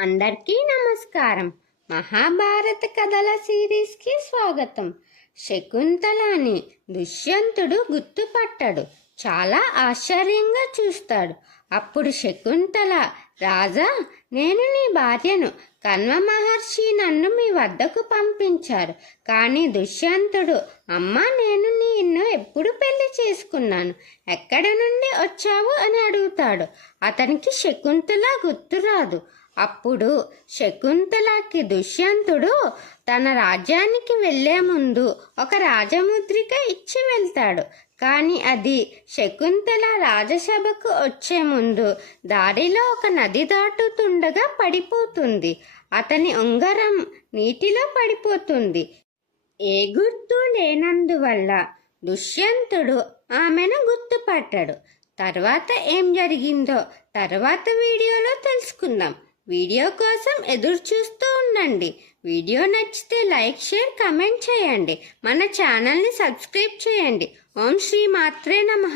అందరికీ నమస్కారం. మహాభారత కథల సిరీస్కి స్వాగతం. శకుంతలాని దుష్యంతుడు గుర్తుపట్టాడు. చాలా ఆశ్చర్యంగా చూస్తాడు. అప్పుడు శకుంతల రాజా నేను నీ భార్యను కన్వ మహర్షి నన్ను మీ వద్దకు పంపించారు. కానీ దుష్యంతుడు అమ్మా నేను నిన్ను ఎప్పుడు పెళ్ళి చేసుకున్నాను? ఎక్కడ నుండి వచ్చావు? అని అడుగుతాడు. అతనికి శకుంతల గుర్తురాదు అప్పుడు శకుంతలకి దుష్యంతుడు తన రాజ్యానికి వెళ్ళే ముందు ఒక రాజముద్రిక ఇచ్చి వెళ్తాడు. కానీ అది శకుంతల రాజసభకు వచ్చే ముందు దారిలో ఒక నది దాటుతుండగా పడిపోతుంది. అతని ఉంగరం నీటిలో పడిపోతుంది. ఏ గుర్తు లేనందువల్ల దుష్యంతుడు ఆమెను గుర్తుపట్టాడు. తర్వాత ఏం జరిగిందో తర్వాత వీడియోలో తెలుసుకుందాం. వీడియో కోసం ఎదురు చూస్తూ ఉండండి. వీడియో నచ్చితే లైక్ షేర్ కమెంట్ చేయండి. మన ఛానల్ని సబ్స్క్రైబ్ చేయండి. ఓం శ్రీ మాత్రే నమ.